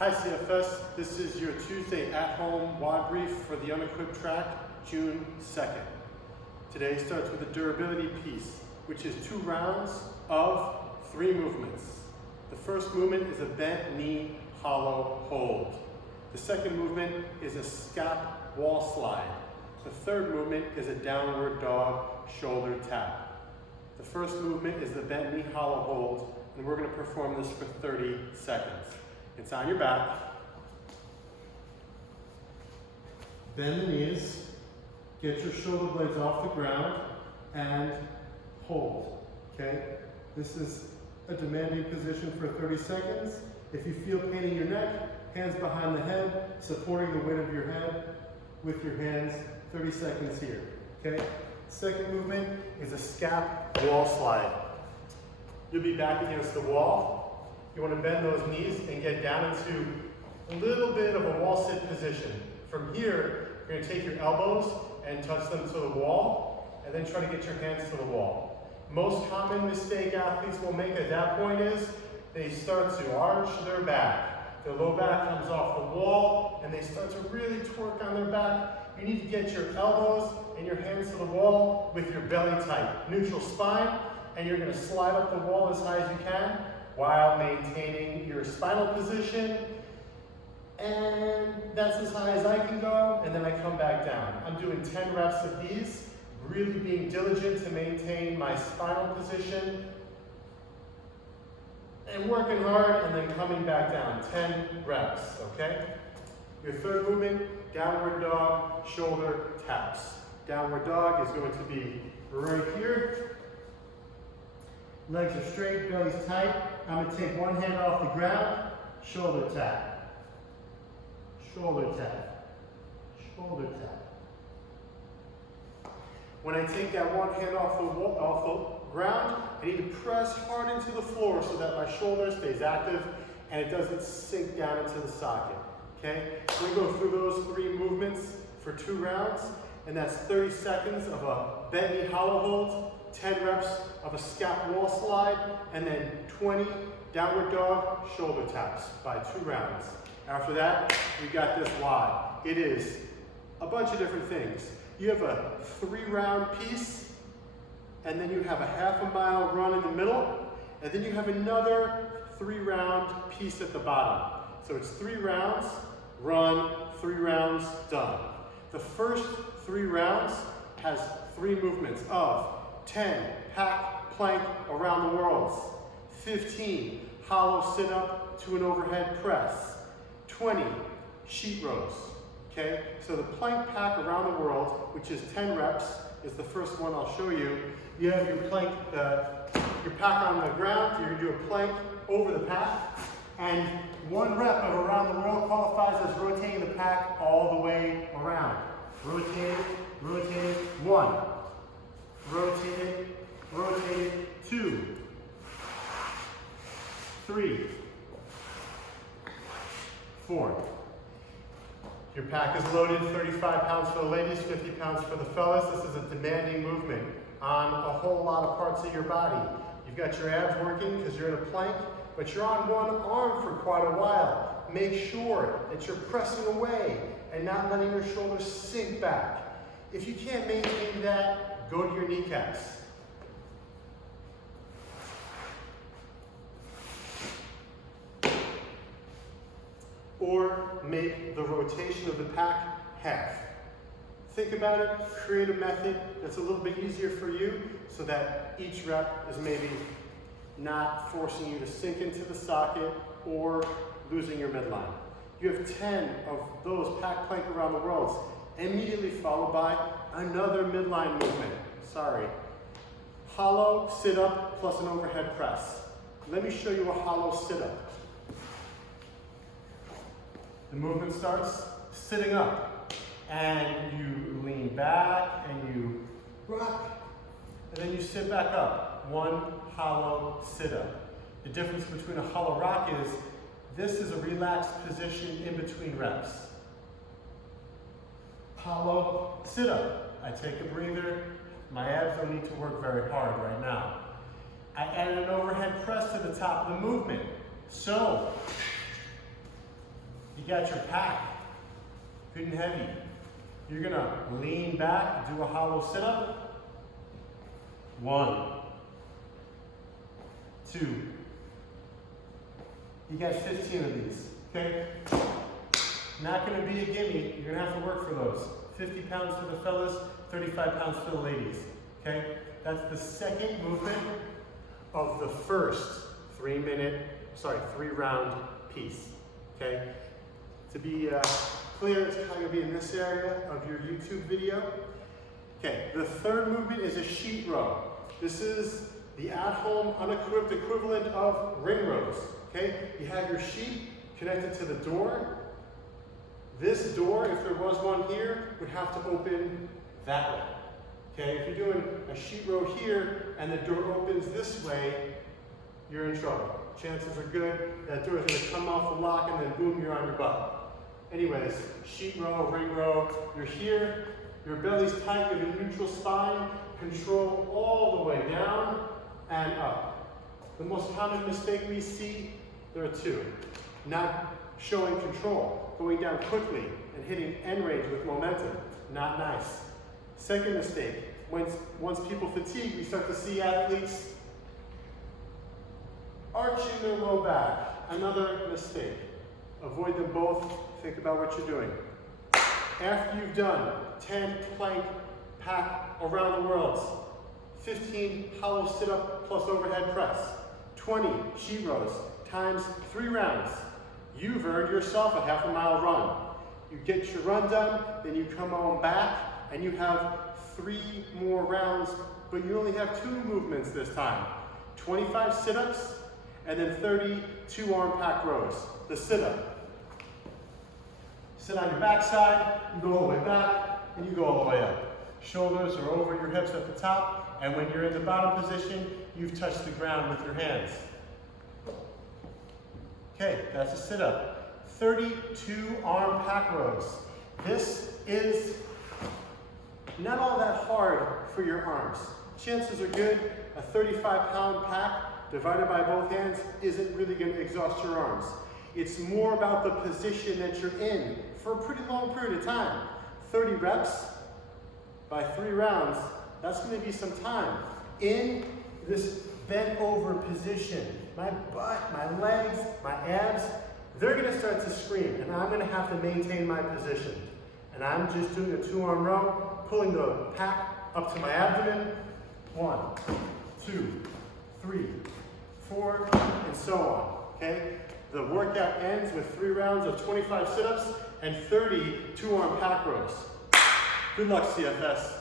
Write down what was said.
Hi CFS, this is your Tuesday at-home WOD brief for the unequipped track, June 2nd. Today starts with a durability piece, which is 2 rounds of 3 movements. The first movement is a bent knee hollow hold. The second movement is a scap wall slide. The third movement is a downward dog shoulder tap. The first movement is the bent knee hollow hold, and we're going to perform this for 30 seconds. It's on your back. Bend the knees, get your shoulder blades off the ground, and hold, okay? This is a demanding position for 30 seconds. If you feel pain in your neck, hands behind the head, supporting the weight of your head with your hands, 30 seconds here, okay? Second movement is a scap wall slide. You'll be back against the wall. You want to bend those knees and get down into a little bit of a wall sit position. From here, you're going to take your elbows and touch them to the wall, and then try to get your hands to the wall. Most common mistake athletes will make at that point is they start to arch their back. Their low back comes off the wall, and they start to really torque on their back. You need to get your elbows and your hands to the wall with your belly tight. Neutral spine, and you're going to slide up the wall as high as you can while maintaining your spinal position. And that's as high as I can go, and then I come back down. I'm doing 10 reps of these, really being diligent to maintain my spinal position, and working hard, and then coming back down. 10 reps, okay? Your third movement, downward dog, shoulder taps. Downward dog is going to be right here. Legs are straight, belly's tight. I'm going to take one hand off the ground, shoulder tap, shoulder tap, shoulder tap. When I take that one hand off the ground, I need to press hard into the floor so that my shoulder stays active and it doesn't sink down into the socket. Okay? We go through those 3 movements for 2 rounds, and that's 30 seconds of a bent knee hollow hold, 10 reps of a scap wall slide, and then 20 downward dog shoulder taps by 2 rounds. After that, we got this WOD. It is a bunch of different things. You have a 3-round piece, and then you have a half-a-mile run in the middle, and then you have another 3-round piece at the bottom. So it's 3 rounds, run, 3 rounds, done. The first 3 rounds has 3 movements of 10 pack plank around the worlds, 15 hollow sit-up to an overhead press, 20 sheet rows, okay? So the plank pack around the world, which is 10 reps, is the first one I'll show you. You have your plank, your pack on the ground, you're gonna do a plank over the pack, and 1 rep of around the world qualifies as rotating the pack all the way around. Rotate it, 1. Rotate it, 2. 3. 4. Your pack is loaded, 35 pounds for the ladies, 50 pounds for the fellas. This is a demanding movement on a whole lot of parts of your body. You've got your abs working because you're in a plank, but you're on one arm for quite a while. Make sure that you're pressing away and not letting your shoulders sink back. If you can't maintain that, go to your kneecaps. Or make the rotation of the pack half. Think about it, create a method that's a little bit easier for you so that each rep is maybe not forcing you to sink into the socket or losing your midline. You have 10 of those pack plank around the worlds, immediately followed by another midline movement. Hollow sit-up plus an overhead press. Let me show you a hollow sit-up. The movement starts sitting up, and you lean back, and you rock, and then you sit back up. 1 hollow sit-up. The difference between a hollow rock is this is a relaxed position in between reps. Hollow sit-up. I take a breather. My abs don't need to work very hard right now. I added an overhead press to the top of the movement. So got your pack, good and heavy. You're gonna lean back, do a hollow sit-up. 1, 2. You got 15 of these, okay? Not gonna be a gimme, you're gonna have to work for those. 50 pounds for the fellas, 35 pounds for the ladies, okay? That's the second movement of the first 3 round piece, okay? To be clear, it's kind of be in this area of your YouTube video. Okay, the third movement is a sheet row. This is the at-home unequipped equivalent of ring rows, okay? You have your sheet connected to the door. This door, if there was one here, would have to open that way, okay? If you're doing a sheet row here and the door opens this way, you're in trouble. Chances are good that door is going to come off the lock and then boom, you're on your butt. Anyways, sheet row, ring row, you're here, your belly's tight, you have a neutral spine, control all the way down and up. The most common mistake we see, there are 2. Not showing control, going down quickly and hitting end range with momentum, not nice. Second mistake, once people fatigue, we start to see athletes arching their low back, another mistake. Avoid them both, think about what you're doing. After you've done 10 plank pack around the world, 15 hollow sit-up plus overhead press, 20 sheet rows times 3 rounds, you've earned yourself a half-a-mile run. You get your run done, then you come on back, and you have 3 more rounds, but you only have 2 movements this time. 25 sit-ups, and then 32 arm pack rows. The sit-up. Sit on your backside, you go all the way back, and you go all the way up. Shoulders are over your hips at the top, and when you're in the bottom position, you've touched the ground with your hands. Okay, that's a sit-up. 32 arm pack rows. This is not all that hard for your arms. Chances are good, a 35-pound pack divided by both hands isn't really going to exhaust your arms. It's more about the position that you're in for a pretty long period of time. 30 reps by 3 rounds, that's going to be some time. In this bent over position, my butt, my legs, my abs, they're going to start to scream, and I'm going to have to maintain my position. And I'm just doing a 2-arm row, pulling the pack up to my abdomen. 1, 2, 3, 4, and so on, okay? The workout ends with 3 rounds of 25 sit-ups and 30 2-arm pack rows. Good luck, CFS.